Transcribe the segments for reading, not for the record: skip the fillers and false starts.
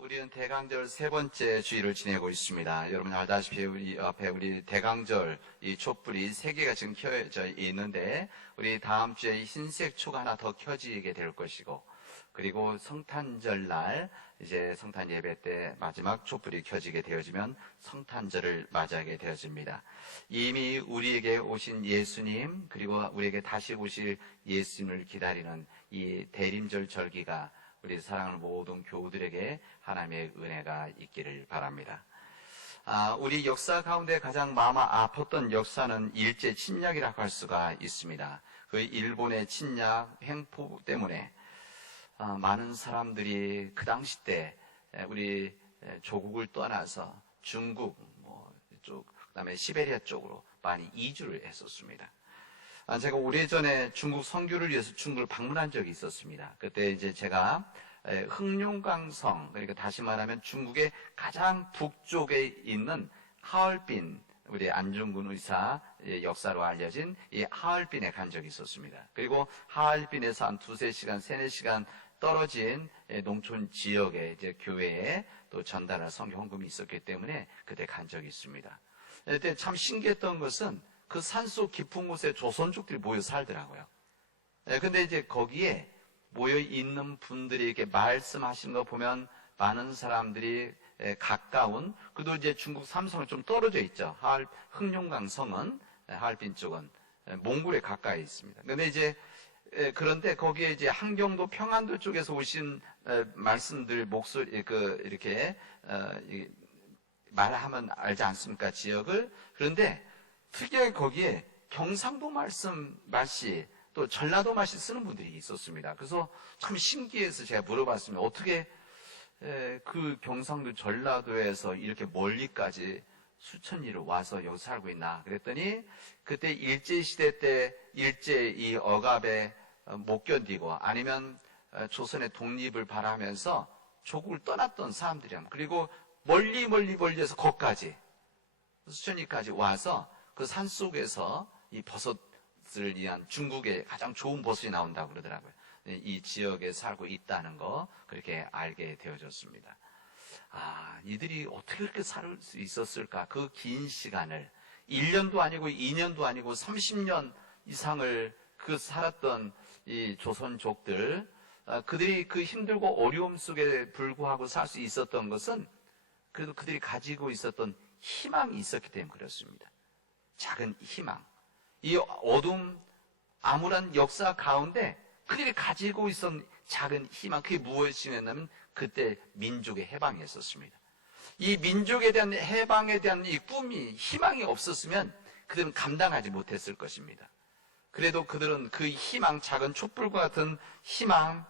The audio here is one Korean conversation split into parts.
우리는 대강절 세 번째 주일을 지내고 있습니다. 여러분 알다시피 우리 앞에 우리 대강절 이 촛불이 세 개가 지금 켜져 있는데 우리 다음 주에 흰색 초가 하나 더 켜지게 될 것이고, 그리고 성탄절 날 이제 성탄 예배 때 마지막 촛불이 켜지게 되어지면 성탄절을 맞이하게 되어집니다. 이미 우리에게 오신 예수님, 그리고 우리에게 다시 오실 예수님을 기다리는 이 대림절 절기가 우리 사랑하는 모든 교우들에게 하나님의 은혜가 있기를 바랍니다. 우리 역사 가운데 가장 마음 아팠던 역사는 일제 침략이라고 할 수가 있습니다. 그 일본의 침략 횡포 때문에 많은 사람들이 그 당시 때 우리 조국을 떠나서 중국 쪽, 그다음에 시베리아 쪽으로 많이 이주를 했었습니다. 제가 오래전에 중국 선교를 위해서 중국을 방문한 적이 있었습니다. 그때 이제 제가 흑룡강성, 그러니까 다시 말하면 중국의 가장 북쪽에 있는 하얼빈, 우리 안중근 의사 역사로 알려진 이 하얼빈에 간 적이 있었습니다. 그리고 하얼빈에서 한 2-3시간, 3-4시간 떨어진 농촌 지역의 이제 교회에 또 전달할 성경 헌금이 있었기 때문에 그때 간 적이 있습니다. 그때 참 신기했던 것은 그 산속 깊은 곳에 조선족들이 모여 살더라고요. 근데 이제 거기에 모여 있는 분들이 이렇게 말씀하시는 거 보면 많은 사람들이 가까운, 그래도 이제 중국 삼성은 좀 떨어져 있죠. 흑룡강 성은, 하얼빈 쪽은 몽골에 가까이 있습니다. 근데 이제 그런데 거기에 이제 한경도 평안도 쪽에서 오신 말씀들 목소리 이렇게 말하면 알지 않습니까? 지역을. 그런데 특이하게 거기에 경상도 말씨 또 전라도 말씨 쓰는 분들이 있었습니다. 그래서 참 신기해서 제가 물어봤습니다. 어떻게 그 경상도 전라도에서 이렇게 멀리까지 수천리를 와서 여기 살고 있나 그랬더니, 그때 일제시대 때 일제 이 억압에 못 견디고 아니면 조선의 독립을 바라면서 조국을 떠났던 사람들이랍니다. 그리고 멀리에서 거기까지 수천리까지 와서 그 산속에서 이 버섯을 위한 중국의 가장 좋은 버섯이 나온다고 그러더라고요. 이 지역에 살고 있다는 거 그렇게 알게 되어졌습니다. 이들이 어떻게 그렇게 살 수 있었을까? 그 긴 시간을 1년도 아니고 2년도 아니고 30년 이상을 그 살았던 이 조선족들, 그들이 그 힘들고 어려움 속에 불구하고 살 수 있었던 것은 그래도 그들이 가지고 있었던 희망이 있었기 때문에 그렇습니다. 작은 희망. 이 어둠, 암울한 역사 가운데 그들이 가지고 있었던 작은 희망, 그게 무엇이었냐면 그때 민족의 해방이었습니다. 이 민족에 대한 해방에 대한 이 꿈이, 희망이 없었으면 그들은 감당하지 못했을 것입니다. 그래도 그들은 그 희망, 작은 촛불과 같은 희망,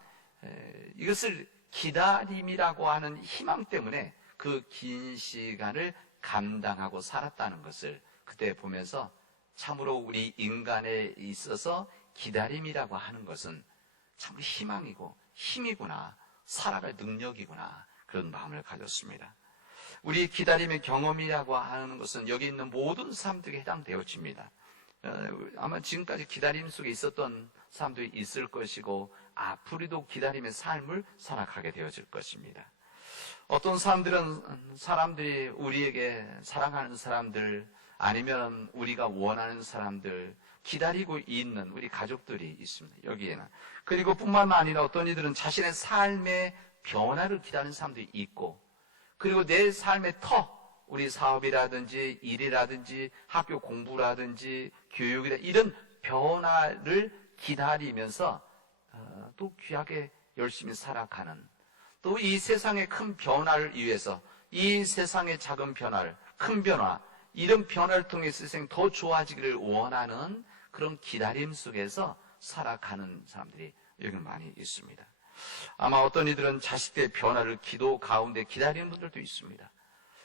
이것을 기다림이라고 하는 희망 때문에 그 긴 시간을 감당하고 살았다는 것을 그때 보면서 참으로 우리 인간에 있어서 기다림이라고 하는 것은 참 희망이고 힘이구나, 살아갈 능력이구나, 그런 마음을 가졌습니다. 우리 기다림의 경험이라고 하는 것은 여기 있는 모든 사람들에게 해당되어집니다. 아마 지금까지 기다림 속에 있었던 사람들이 있을 것이고 앞으로도 기다림의 삶을 살아가게 되어질 것입니다. 어떤 사람들이 우리에게 사랑하는 사람들, 아니면 우리가 원하는 사람들, 기다리고 있는 우리 가족들이 있습니다. 여기에는. 그리고 뿐만 아니라 어떤 이들은 자신의 삶의 변화를 기다리는 사람들이 있고, 그리고 내 삶의 우리 사업이라든지 일이라든지 학교 공부라든지 교육이라든지 이런 변화를 기다리면서 또 귀하게 열심히 살아가는, 또 이 세상의 큰 변화를 위해서 이 세상의 작은 변화를, 큰 변화, 이런 변화를 통해 세상이 더 좋아지기를 원하는 그런 기다림 속에서 살아가는 사람들이 여기 많이 있습니다. 아마 어떤 이들은 자식들의 변화를 기도 가운데 기다리는 분들도 있습니다.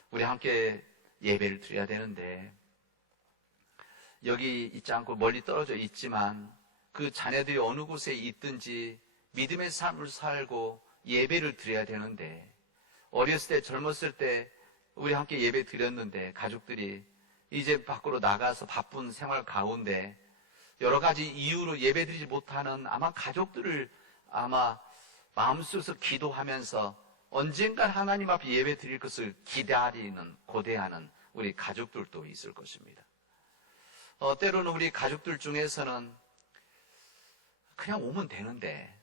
우리 함께 예배를 드려야 되는데 여기 있지 않고 멀리 떨어져 있지만 그 자녀들이 어느 곳에 있든지 믿음의 삶을 살고 예배를 드려야 되는데, 어렸을 때 젊었을 때 우리 함께 예배 드렸는데 가족들이 이제 밖으로 나가서 바쁜 생활 가운데 여러 가지 이유로 예배 드리지 못하는 아마 가족들을 아마 마음속에서 기도하면서 언젠간 하나님 앞에 예배 드릴 것을 기다리는, 고대하는 우리 가족들도 있을 것입니다. 때로는 우리 가족들 중에서는 그냥 오면 되는데,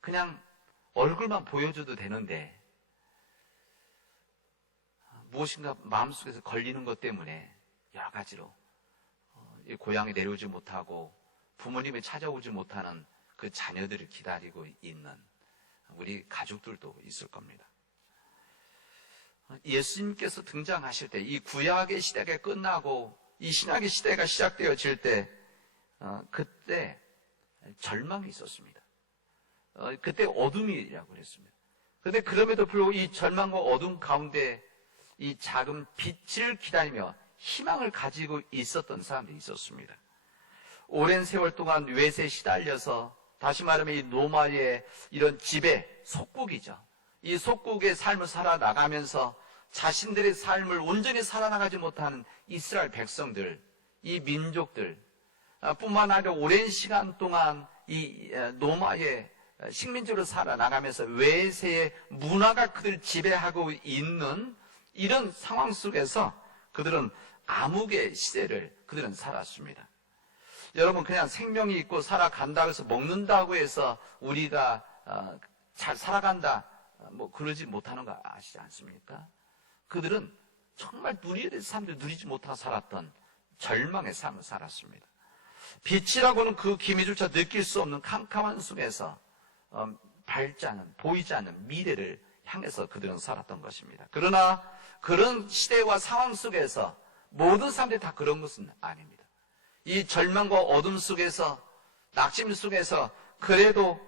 그냥 얼굴만 보여줘도 되는데, 무엇인가 마음속에서 걸리는 것 때문에 여러 가지로 고향에 내려오지 못하고 부모님이 찾아오지 못하는 그 자녀들을 기다리고 있는 우리 가족들도 있을 겁니다. 예수님께서 등장하실 때, 이 구약의 시대가 끝나고 이 신약의 시대가 시작되어질 때, 그때 절망이 있었습니다. 그때 어둠이라고 그랬습니다. 그런데 그럼에도 불구하고 이 절망과 어둠 가운데 이 작은 빛을 기다리며 희망을 가지고 있었던 사람들이 있었습니다. 오랜 세월 동안 외세에 시달려서, 다시 말하면 이 노마의 이런 지배, 속국이죠. 이 속국의 삶을 살아나가면서 자신들의 삶을 온전히 살아나가지 못하는 이스라엘 백성들, 이 민족들 뿐만 아니라 오랜 시간 동안 이 노마의 식민지로 살아나가면서 외세의 문화가 그들을 지배하고 있는 이런 상황 속에서 그들은 암흑의 시대를 그들은 살았습니다. 여러분, 그냥 생명이 있고 살아간다고 해서 먹는다고 해서 우리가 잘 살아간다, 그러지 못하는 거 아시지 않습니까? 그들은 정말 누려야 될 삶을 누리지 못하고 살았던 절망의 삶을 살았습니다. 빛이라고는 그 기미조차 느낄 수 없는 캄캄한 속에서 밝지 않은, 보이지 않는 미래를 향해서 그들은 살았던 것입니다. 그러나 그런 시대와 상황 속에서 모든 사람들이 다 그런 것은 아닙니다. 이 절망과 어둠 속에서, 낙심 속에서 그래도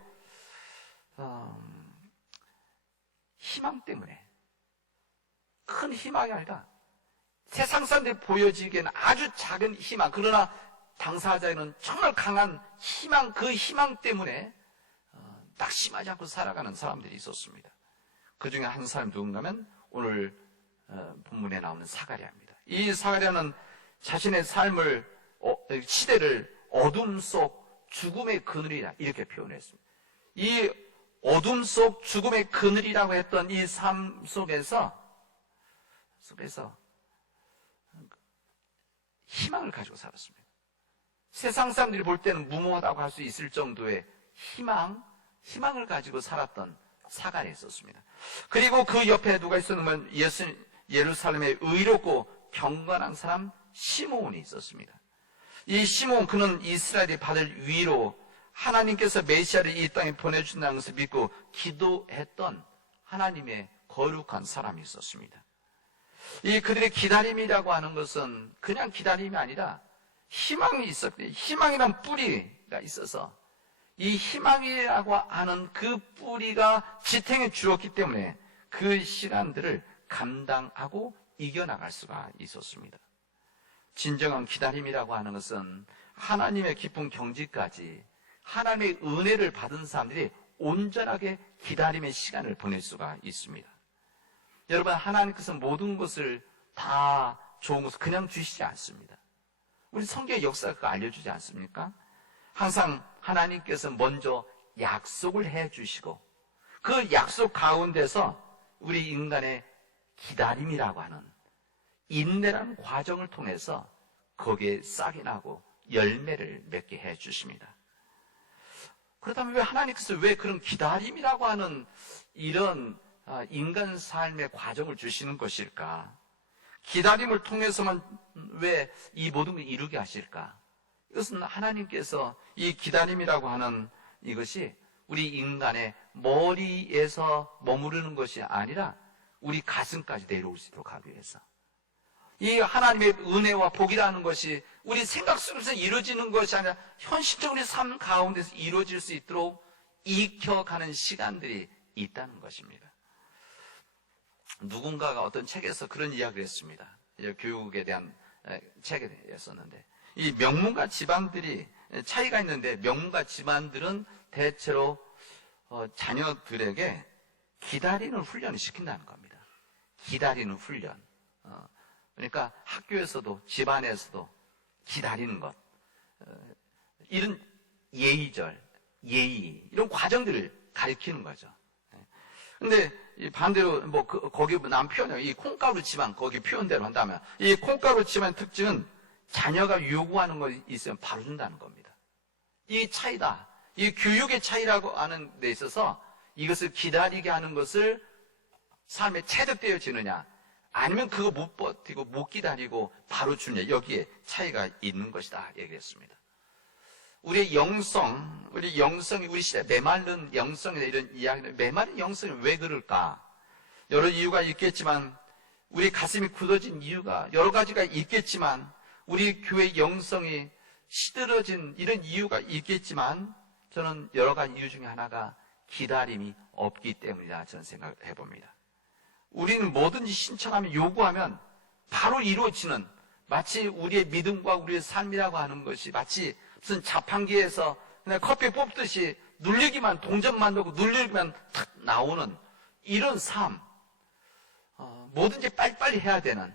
희망 때문에, 큰 희망이 아니라 세상 사람들이 보여지기에는 아주 작은 희망, 그러나 당사자에는 정말 강한 희망, 그 희망 때문에 낙심하지 않고 살아가는 사람들이 있었습니다. 그 중에 한 사람 누군가면 오늘 본문에 나오는 사가랴입니다. 이 사가랴는 자신의 삶을, 시대를 어둠 속 죽음의 그늘이라 이렇게 표현했습니다. 이 어둠 속 죽음의 그늘이라고 했던 이 삶 속에서 희망을 가지고 살았습니다. 세상 사람들이 볼 때는 무모하다고 할 수 있을 정도의 희망을 가지고 살았던 사가랴 있었습니다. 그리고 그 옆에 누가 있었냐면 예루살렘의 의롭고 경건한 사람 시므온이 있었습니다. 이 시므온, 그는 이스라엘이 받을 위로 하나님께서 메시아를 이 땅에 보내준다는 것을 믿고 기도했던 하나님의 거룩한 사람이 있었습니다. 이 그들의 기다림이라고 하는 것은 그냥 기다림이 아니라 희망이 있었거든요. 희망이란 뿌리가 있어서 이 희망이라고 하는 그 뿌리가 지탱해 주었기 때문에 그 시간들을 감당하고 이겨나갈 수가 있었습니다. 진정한 기다림이라고 하는 것은 하나님의 기쁜 경지까지 하나님의 은혜를 받은 사람들이 온전하게 기다림의 시간을 보낼 수가 있습니다. 여러분, 하나님께서 모든 것을 다 좋은 것을 그냥 주시지 않습니다. 우리 성경의 역사가 그거 알려주지 않습니까? 항상 하나님께서 먼저 약속을 해주시고 그 약속 가운데서 우리 인간의 기다림이라고 하는 인내라는 과정을 통해서 거기에 싹이 나고 열매를 맺게 해주십니다. 그렇다면 왜 하나님께서 왜 그런 기다림이라고 하는 이런 인간 삶의 과정을 주시는 것일까? 기다림을 통해서만 왜 이 모든 걸 이루게 하실까? 이것은 하나님께서 이 기다림이라고 하는 이것이 우리 인간의 머리에서 머무르는 것이 아니라 우리 가슴까지 내려올 수 있도록 하기 위해서, 이 하나님의 은혜와 복이라는 것이 우리 생각 속에서 이루어지는 것이 아니라 현실적으로 우리 삶 가운데서 이루어질 수 있도록 익혀가는 시간들이 있다는 것입니다. 누군가가 어떤 책에서 그런 이야기를 했습니다. 교육에 대한 책이었었는데, 이 명문가 집안들이 차이가 있는데, 명문가 집안들은 대체로 자녀들에게 기다리는 훈련을 시킨다는 겁니다. 기다리는 훈련. 그러니까 학교에서도 집안에서도 기다리는 것, 이런 예의 이런 과정들을 가르치는 거죠. 그런데 이 반대로 거기 남 표현이요. 이 콩가루 집안 거기 표현대로 한다면 이 콩가루 집안 특징은 자녀가 요구하는 것이 있으면 바로 준다는 겁니다. 이 차이다. 이 교육의 차이라고 하는 데 있어서 이것을 기다리게 하는 것을 삶에 체득되어지느냐, 아니면 그거 못 버티고 못 기다리고 바로 주느냐, 여기에 차이가 있는 것이다 얘기했습니다. 우리의 영성, 우리 시대 메마른 영성이나 이런 이야기는, 메마른 영성이 왜 그럴까? 여러 이유가 있겠지만, 우리 가슴이 굳어진 이유가 여러 가지가 있겠지만, 우리 교회 영성이 시들어진 이런 이유가 있겠지만, 저는 여러 가지 이유 중에 하나가 기다림이 없기 때문이다, 저는 생각을 해봅니다. 우리는 뭐든지 신청하면, 요구하면 바로 이루어지는, 마치 우리의 믿음과 우리의 삶이라고 하는 것이 마치 무슨 자판기에서 그냥 커피 뽑듯이 눌리기만, 동전만 넣고 눌리기만 탁 나오는 이런 삶, 뭐든지 빨리빨리 해야 되는,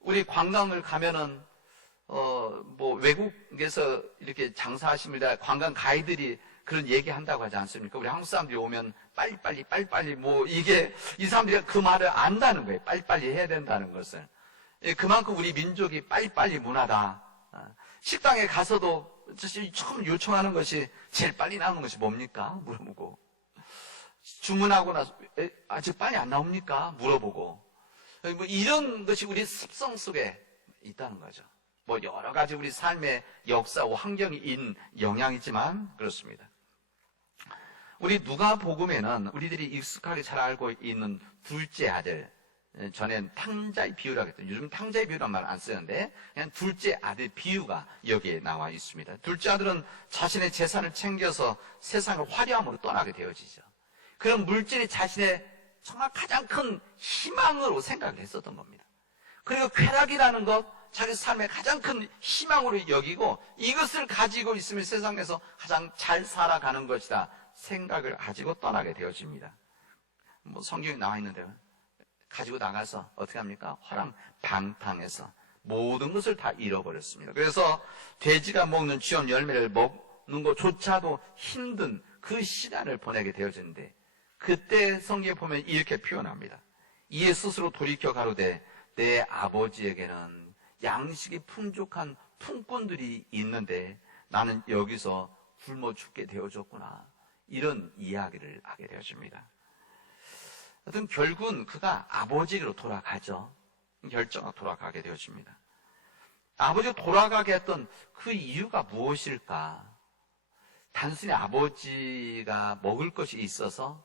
우리 관광을 가면은 외국에서 이렇게 장사하십니다. 관광 가이드들이 그런 얘기 한다고 하지 않습니까? 우리 한국 사람들이 오면 빨리빨리 이 사람들이 그 말을 안다는 거예요. 빨리빨리 해야 된다는 것을. 그만큼 우리 민족이 빨리빨리 문화다. 식당에 가서도 처음 요청하는 것이 제일 빨리 나오는 것이 뭡니까? 물어보고. 주문하고 나서 아직 빨리 안 나옵니까? 물어보고. 이런 것이 우리 습성 속에 있다는 거죠. 여러 가지 우리 삶의 역사와 환경이 있는 영향이지만 그렇습니다. 우리 누가복음에는 우리들이 익숙하게 잘 알고 있는 둘째 아들, 전엔 탕자의 비유라고 했죠. 요즘 탕자의 비유란 말 안 쓰는데 그냥 둘째 아들 비유가 여기에 나와 있습니다. 둘째 아들은 자신의 재산을 챙겨서 세상을 화려함으로 떠나게 되어지죠. 그런 물질이 자신의 정말 가장 큰 희망으로 생각을 했었던 겁니다. 그리고 쾌락이라는 것, 자기 삶의 가장 큰 희망으로 여기고 이것을 가지고 있으면 세상에서 가장 잘 살아가는 것이다 생각을 가지고 떠나게 되어집니다. 성경에 나와 있는데요. 가지고 나가서 어떻게 합니까? 화랑방탕해서 모든 것을 다 잃어버렸습니다. 그래서 돼지가 먹는 쥐원 열매를 먹는 것조차도 힘든 그 시간을 보내게 되어지는데, 그때 성경에 보면 이렇게 표현합니다. 이에 스스로 돌이켜 가로되 내 아버지에게는 양식이 풍족한 품꾼들이 있는데 나는 여기서 굶어 죽게 되어졌구나, 이런 이야기를 하게 되어집니다. 하여튼 결국은 그가 아버지로 돌아가죠. 결정하고 돌아가게 되어집니다. 아버지로 돌아가게 했던 그 이유가 무엇일까? 단순히 아버지가 먹을 것이 있어서,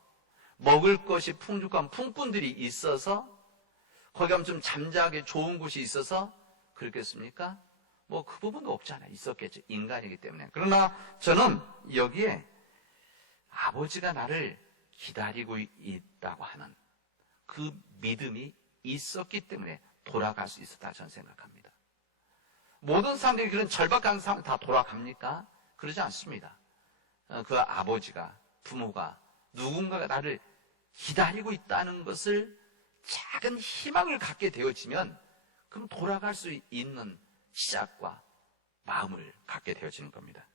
먹을 것이 풍족한 품꾼들이 있어서, 거기 가면 좀 잠자기 좋은 곳이 있어서 그렇겠습니까? 그 부분도 없지 않아요. 있었겠죠. 인간이기 때문에. 그러나 저는 여기에 아버지가 나를 기다리고 있다고 하는 그 믿음이 있었기 때문에 돌아갈 수 있었다, 저는 생각합니다. 모든 사람들이 그런 절박한 상황에 다 돌아갑니까? 그러지 않습니다. 그 아버지가, 부모가, 누군가가 나를 기다리고 있다는 것을 작은 희망을 갖게 되어지면 그럼 돌아갈 수 있는 시작과 마음을 갖게 되어지는 겁니다.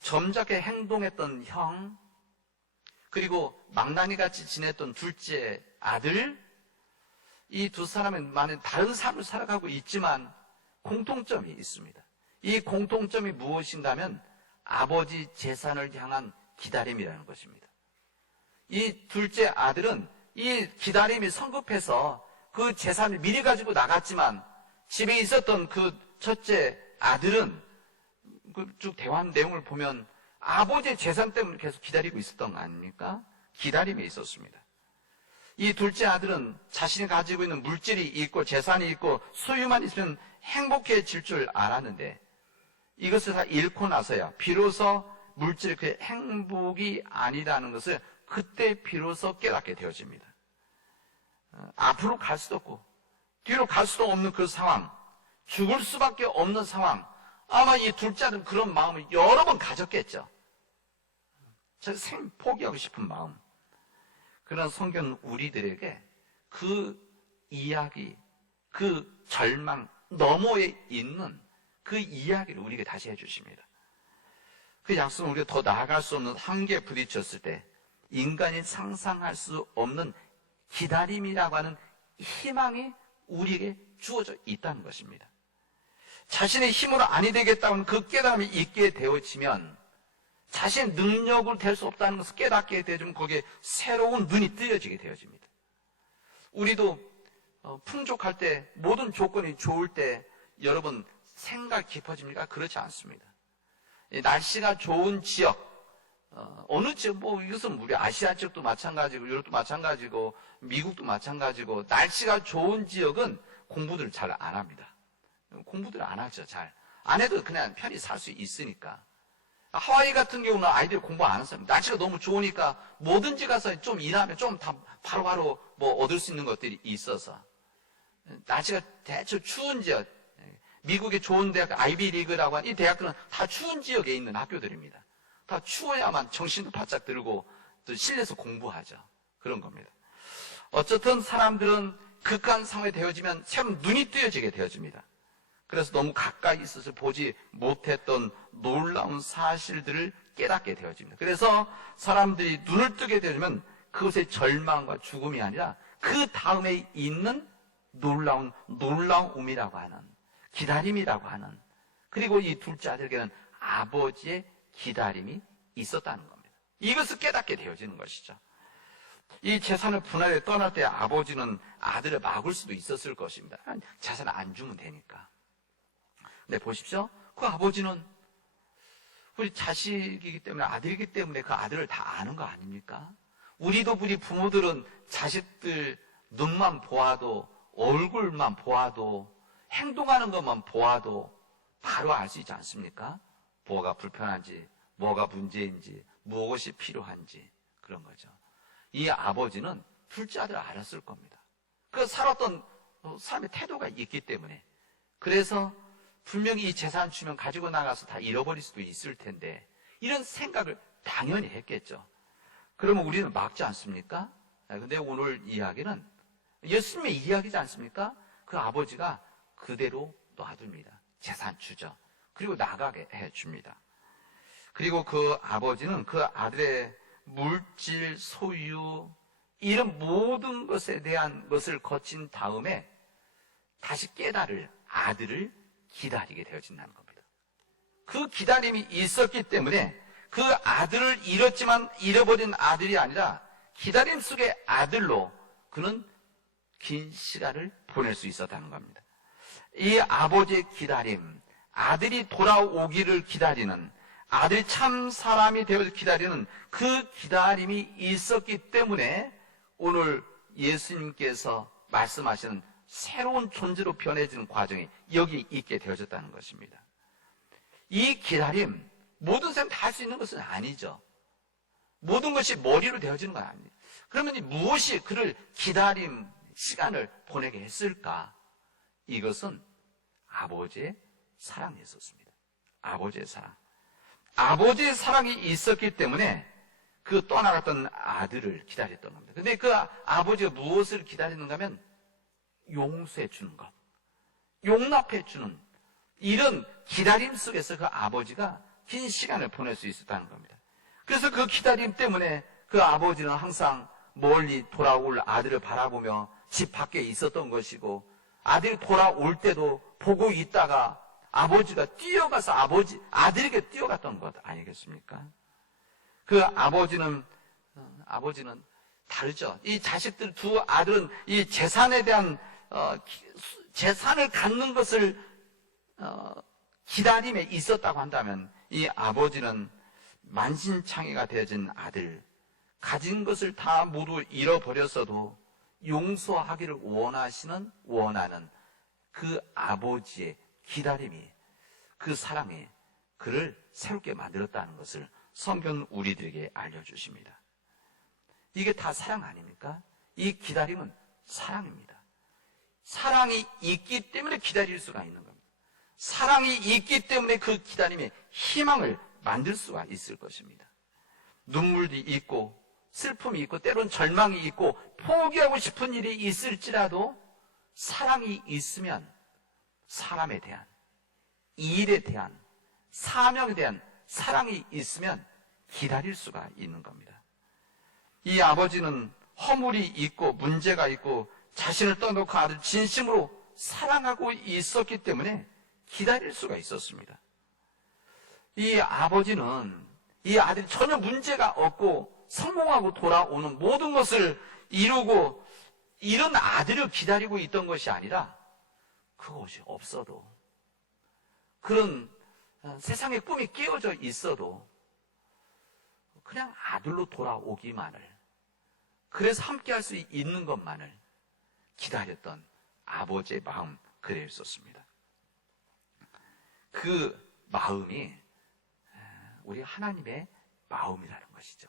점잖게 행동했던 형, 그리고 망나니같이 지냈던 둘째 아들, 이 두 사람은 많은 다른 삶을 살아가고 있지만 공통점이 있습니다. 이 공통점이 무엇인가면 아버지 재산을 향한 기다림이라는 것입니다. 이 둘째 아들은 이 기다림이 성급해서 그 재산을 미리 가지고 나갔지만 집에 있었던 그 첫째 아들은 쭉 대화한 내용을 보면 아버지의 재산 때문에 계속 기다리고 있었던 거 아닙니까? 기다림이 있었습니다. 이 둘째 아들은 자신이 가지고 있는 물질이 있고 재산이 있고 소유만 있으면 행복해질 줄 알았는데 이것을 다 잃고 나서야 비로소 물질이 그 행복이 아니라는 것을 그때 비로소 깨닫게 되어집니다. 앞으로 갈 수도 없고 뒤로 갈 수도 없는 그 상황, 죽을 수밖에 없는 상황, 아마 이 둘째 아들은 그런 마음을 여러 번 가졌겠죠. 생 포기하고 싶은 마음. 그러나 성경은 우리들에게 그 이야기, 그 절망 너머에 있는 그 이야기를 우리에게 다시 해주십니다. 그 약속은 우리가 더 나아갈 수 없는 한계에 부딪혔을 때 인간이 상상할 수 없는 기다림이라고 하는 희망이 우리에게 주어져 있다는 것입니다. 자신의 힘으로 아니 되겠다는 그 깨달음이 있게 되어지면, 자신의 능력으로 될 수 없다는 것을 깨닫게 되어지면 거기에 새로운 눈이 뜨여지게 되어집니다. 우리도 풍족할 때, 모든 조건이 좋을 때 여러분 생각 깊어집니까? 그렇지 않습니다. 날씨가 좋은 지역, 어느 지역, 이것은 우리 아시아 지역도 마찬가지고, 유럽도 마찬가지고, 미국도 마찬가지고, 날씨가 좋은 지역은 공부들을 잘 안 합니다. 공부들을 안 하죠, 잘. 안 해도 그냥 편히 살 수 있으니까. 하와이 같은 경우는 아이들이 공부 안 하는 사람입니다. 날씨가 너무 좋으니까 뭐든지 가서 좀 일하면 좀 다 바로바로 얻을 수 있는 것들이 있어서. 날씨가 대체 추운 지역, 미국의 좋은 대학, 아이비리그라고 하는 이 대학들은 다 추운 지역에 있는 학교들입니다. 다 추워야만 정신도 바짝 들고 또 실내에서 공부하죠. 그런 겁니다. 어쨌든 사람들은 극한 상황에 되어지면 새로운 눈이 뜨여지게 되어집니다. 그래서 너무 가까이 있어서 보지 못했던 놀라운 사실들을 깨닫게 되어집니다. 그래서 사람들이 눈을 뜨게 되면 그것의 절망과 죽음이 아니라 그 다음에 있는 놀라움이라고 하는, 기다림이라고 하는, 그리고 이 둘째 아들에게는 아버지의 기다림이 있었다는 겁니다. 이것을 깨닫게 되어지는 것이죠. 이 재산을 분할해 떠날 때 아버지는 아들을 막을 수도 있었을 것입니다. 재산을 안 주면 되니까. 근데 보십시오. 그 아버지는 우리 자식이기 때문에, 아들이기 때문에 그 아들을 다 아는 거 아닙니까? 우리 부모들은 자식들 눈만 보아도, 얼굴만 보아도, 행동하는 것만 보아도 바로 알 수 있지 않습니까? 뭐가 불편한지, 뭐가 문제인지, 무엇이 필요한지, 그런 거죠. 이 아버지는 둘째 아들을 알았을 겁니다. 그 살았던 사람의 태도가 있기 때문에. 그래서 분명히 이 재산 주면 가지고 나가서 다 잃어버릴 수도 있을 텐데, 이런 생각을 당연히 했겠죠. 그러면 우리는 막지 않습니까? 근데 오늘 이야기는 예수님의 이야기지 않습니까? 그 아버지가 그대로 놔둡니다. 재산 주죠. 그리고 나가게 해줍니다. 그리고 그 아버지는 그 아들의 물질, 소유, 이런 모든 것에 대한 것을 거친 다음에 다시 깨달을 아들을 기다리게 되어진다는 겁니다. 그 기다림이 있었기 때문에 그 아들을 잃었지만 잃어버린 아들이 아니라 기다림 속의 아들로 그는 긴 시간을 보낼 수 있었다는 겁니다. 이 아버지의 기다림, 아들이 돌아오기를 기다리는, 아들이 참 사람이 되어 기다리는 그 기다림이 있었기 때문에 오늘 예수님께서 말씀하시는 새로운 존재로 변해지는 과정이 여기 있게 되어졌다는 것입니다. 이 기다림, 모든 사람이 다 할 수 있는 것은 아니죠. 모든 것이 머리로 되어지는 건 아닙니다. 그러면 무엇이 그를 기다림 시간을 보내게 했을까? 이것은 아버지의 사랑이 있었습니다. 아버지의 사랑. 아버지의 사랑이 있었기 때문에 그 떠나갔던 아들을 기다렸던 겁니다. 근데 그 아버지가 무엇을 기다리는가 하면 용서해 주는 것, 용납해 주는 이런 기다림 속에서 그 아버지가 긴 시간을 보낼 수 있었다는 겁니다. 그래서 그 기다림 때문에 그 아버지는 항상 멀리 돌아올 아들을 바라보며 집 밖에 있었던 것이고, 아들이 돌아올 때도 보고 있다가 아버지가 뛰어가서 아들에게 뛰어갔던 것 아니겠습니까? 그 아버지는 다르죠. 이 자식들 두 아들은 이 재산에 대한 재산을 갖는 것을 기다림에 있었다고 한다면, 이 아버지는 만신창이가 되어진 아들, 가진 것을 다 모두 잃어버렸어도 용서하기를 원하는 그 아버지의 기다림이, 그 사랑이 그를 새롭게 만들었다는 것을 성경은 우리들에게 알려주십니다. 이게 다 사랑 아닙니까? 이 기다림은 사랑입니다. 사랑이 있기 때문에 기다릴 수가 있는 겁니다. 사랑이 있기 때문에 그 기다림에 희망을 만들 수가 있을 것입니다. 눈물도 있고 슬픔이 있고 때로는 절망이 있고 포기하고 싶은 일이 있을지라도 사랑이 있으면 사람에 대한, 일에 대한, 사명에 대한 사랑이 있으면 기다릴 수가 있는 겁니다. 이 아버지는 허물이 있고 문제가 있고 자신을 떠놓고 아들 진심으로 사랑하고 있었기 때문에 기다릴 수가 있었습니다. 이 아버지는 이 아들이 전혀 문제가 없고 성공하고 돌아오는 모든 것을 이루고 이런 아들을 기다리고 있던 것이 아니라 그것이 없어도 그런 세상의 꿈이 끼어져 있어도 그냥 아들로 돌아오기만을, 그래서 함께할 수 있는 것만을 기다렸던 아버지의 마음, 그래 있었습니다. 그 마음이 우리 하나님의 마음이라는 것이죠.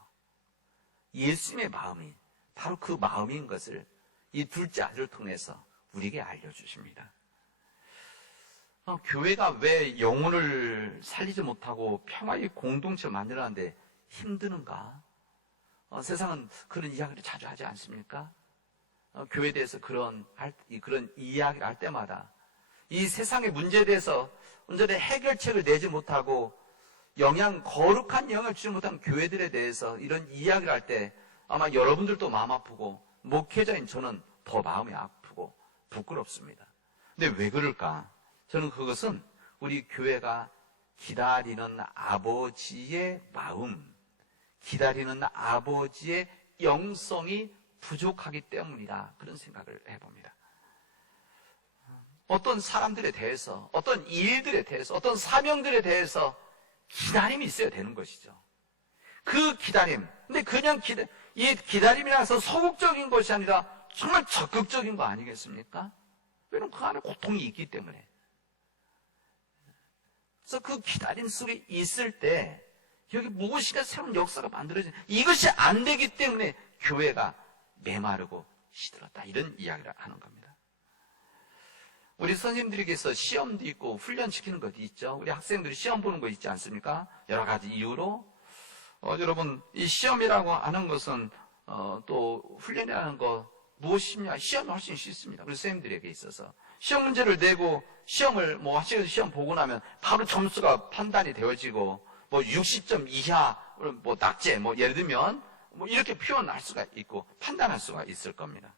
예수님의 마음이 바로 그 마음인 것을 이 둘째 아들을 통해서 우리에게 알려주십니다. 교회가 왜 영혼을 살리지 못하고 평화의 공동체를 만들어내는데 힘드는가? 세상은 그런 이야기를 자주 하지 않습니까? 교회에 대해서 그런 이야기를 할 때마다 이 세상의 문제에 대해서 온전히 해결책을 내지 못하고 거룩한 영향을 주지 못한 교회들에 대해서 이런 이야기를 할 때 아마 여러분들도 마음 아프고 목회자인 저는 더 마음이 아프고 부끄럽습니다. 근데 왜 그럴까? 저는 그것은 우리 교회가 기다리는 아버지의 마음, 기다리는 아버지의 영성이 부족하기 때문이다, 그런 생각을 해봅니다. 어떤 사람들에 대해서, 어떤 일들에 대해서, 어떤 사명들에 대해서 기다림이 있어야 되는 것이죠. 그 기다림, 근데 그냥 이 기다림이라서 소극적인 것이 아니라 정말 적극적인 거 아니겠습니까? 왜냐하면 그 안에 고통이 있기 때문에. 그래서 그 기다림 속에 있을 때 여기 무엇인가 새로운 역사가 만들어지는, 이것이 안 되기 때문에 교회가 메마르고 시들었다, 이런 이야기를 하는 겁니다. 우리 선생님들에게서 시험도 있고 훈련시키는 것도 있죠. 우리 학생들이 시험 보는 거 있지 않습니까? 여러 가지 이유로. 여러분, 이 시험이라고 하는 것은 또 훈련이라는 거 무엇이냐? 시험이 훨씬 쉽습니다. 우리 선생님들에게 있어서 시험 문제를 내고 시험을 시험 보고 나면 바로 점수가 판단이 되어지고 60점 이하 낙제 예를 들면 이렇게 표현할 수가 있고 판단할 수가 있을 겁니다.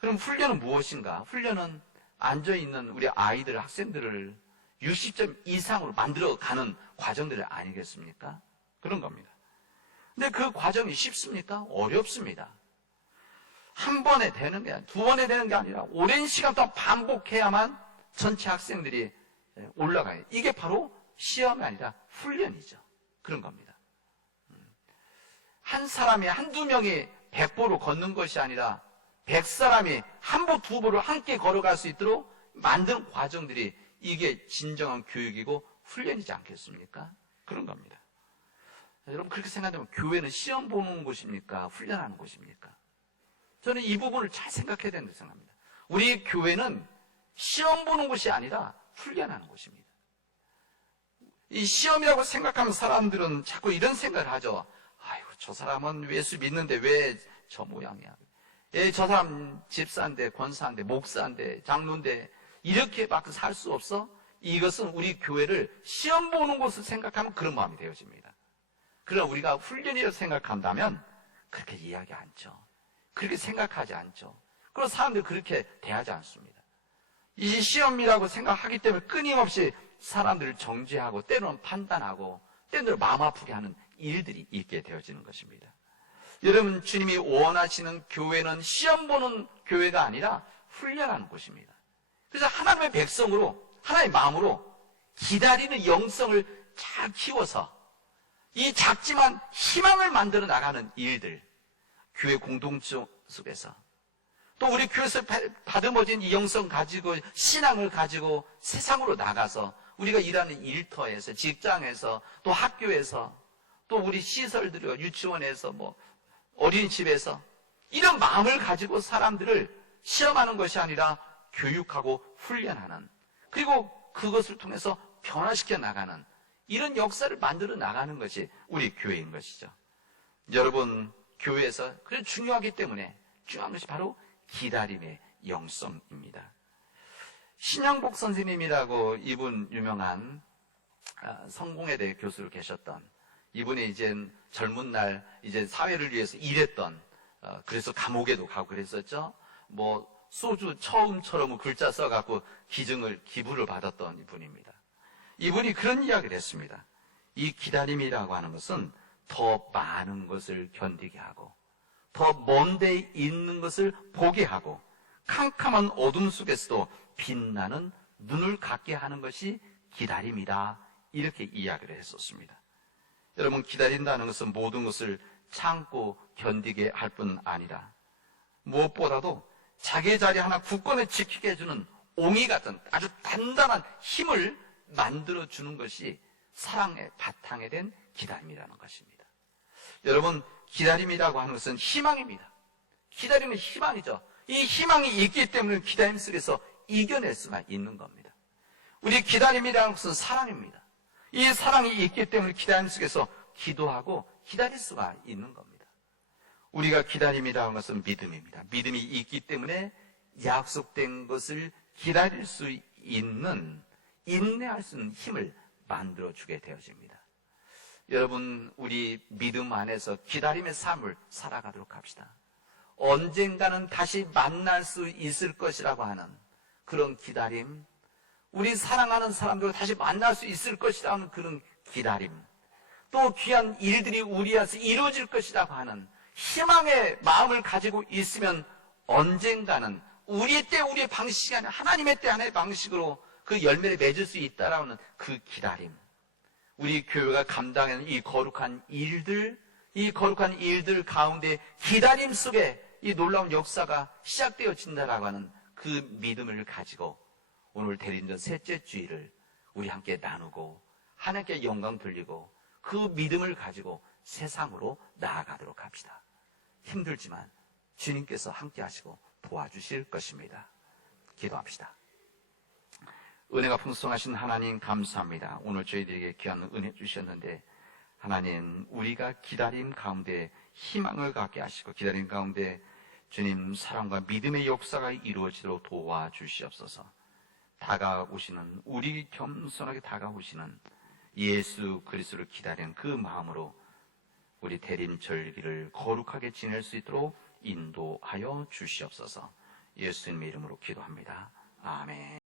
그럼 훈련은 무엇인가? 훈련은 앉아있는 우리 아이들, 학생들을 60점 이상으로 만들어가는 과정들 아니겠습니까? 그런 겁니다. 근데 그 과정이 쉽습니까? 어렵습니다. 한 번에 되는 게 아니라, 두 번에 되는 게 아니라 오랜 시간 동안 반복해야만 전체 학생들이 올라가요. 이게 바로 시험이 아니라 훈련이죠. 그런 겁니다. 한 사람이 한두 명이 100보로 걷는 것이 아니라 100사람이 한 보, 두 보를 함께 걸어갈 수 있도록 만드는 과정들이, 이게 진정한 교육이고 훈련이지 않겠습니까? 그런 겁니다. 여러분, 그렇게 생각하면 교회는 시험 보는 곳입니까? 훈련하는 곳입니까? 저는 이 부분을 잘 생각해야 된다고 생각합니다. 우리 교회는 시험 보는 곳이 아니라 훈련하는 곳입니다. 이 시험이라고 생각하는 사람들은 자꾸 이런 생각을 하죠. 아이고, 저 사람은 예수 믿는데 왜 저 모양이야? 저 사람 집사인데, 권사인데, 목사인데, 장로인데 이렇게 막 살 수 없어? 이것은 우리 교회를 시험 보는 곳을 생각하면 그런 마음이 되어집니다. 그러나 우리가 훈련이라고 생각한다면 그렇게 이야기 않죠. 그렇게 생각하지 않죠. 그런 사람들 그렇게 대하지 않습니다. 이 시험이라고 생각하기 때문에 끊임없이 사람들을 정죄하고 때로는 판단하고 때로는 마음 아프게 하는 일들이 있게 되어지는 것입니다. 여러분, 주님이 원하시는 교회는 시험 보는 교회가 아니라 훈련하는 곳입니다. 그래서 하나님의 백성으로, 하나님의 마음으로 기다리는 영성을 잘 키워서 이 작지만 희망을 만들어 나가는 일들, 교회 공동체 속에서 또 우리 교회에서 다듬어진 이 영성 가지고 신앙을 가지고 세상으로 나가서 우리가 일하는 일터에서, 직장에서, 또 학교에서, 또 우리 시설들과 유치원에서, 어린이집에서 이런 마음을 가지고 사람들을 시험하는 것이 아니라 교육하고 훈련하는, 그리고 그것을 통해서 변화시켜 나가는 이런 역사를 만들어 나가는 것이 우리 교회인 것이죠. 여러분, 교회에서 그래 중요하기 때문에 중요한 것이 바로 기다림의 영성입니다. 신영복 선생님이라고 이분 유명한 성공에 대해 교수로 계셨던 이분이 이제 젊은 날 이제 사회를 위해서 일했던, 그래서 감옥에도 가고 그랬었죠. 뭐 소주 처음처럼 글자 써갖고 기부를 받았던 이분입니다. 이분이 그런 이야기를 했습니다. 이 기다림이라고 하는 것은 더 많은 것을 견디게 하고, 더 먼 데 있는 것을 보게 하고, 캄캄한 어둠 속에서도 빛나는 눈을 갖게 하는 것이 기다림이다. 이렇게 이야기를 했었습니다. 여러분, 기다린다는 것은 모든 것을 참고 견디게 할 뿐 아니라 무엇보다도 자기 자리 하나 굳건히 지키게 해주는 옹이 같은 아주 단단한 힘을 만들어주는 것이 사랑의 바탕에 된 기다림이라는 것입니다. 여러분, 기다림이라고 하는 것은 희망입니다. 기다림은 희망이죠. 이 희망이 있기 때문에 기다림 속에서 이겨낼 수가 있는 겁니다. 우리 기다림이라는 것은 사랑입니다. 이 사랑이 있기 때문에 기다림 속에서 기도하고 기다릴 수가 있는 겁니다. 우리가 기다림이라는 것은 믿음입니다. 믿음이 있기 때문에 약속된 것을 기다릴 수 있는, 인내할 수 있는 힘을 만들어주게 되어집니다. 여러분, 우리 믿음 안에서 기다림의 삶을 살아가도록 합시다. 언젠가는 다시 만날 수 있을 것이라고 하는 그런 기다림, 우리 사랑하는 사람들과 다시 만날 수 있을 것이라는 그런 기다림, 또 귀한 일들이 우리에서 이루어질 것이라고 하는 희망의 마음을 가지고 있으면 언젠가는 우리의 때 우리의 방식이 아니라 하나님의 때 하나의 방식으로 그 열매를 맺을 수 있다라는 그 기다림, 우리 교회가 감당하는 이 거룩한 일들 가운데 기다림 속에 이 놀라운 역사가 시작되어진다라고 하는 그 믿음을 가지고 오늘 대리운전 셋째 주일을 우리 함께 나누고 하나님께 영광 돌리고 그 믿음을 가지고 세상으로 나아가도록 합시다. 힘들지만 주님께서 함께 하시고 도와주실 것입니다. 기도합시다. 은혜가 풍성하신 하나님 감사합니다. 오늘 저희들에게 귀한 은혜 주셨는데 하나님, 우리가 기다림 가운데 희망을 갖게 하시고 기다림 가운데 주님 사랑과 믿음의 역사가 이루어지도록 도와주시옵소서. 다가오시는, 우리 겸손하게 다가오시는 예수 그리스도를 기다리는 그 마음으로 우리 대림절기를 거룩하게 지낼 수 있도록 인도하여 주시옵소서. 예수님의 이름으로 기도합니다. 아멘.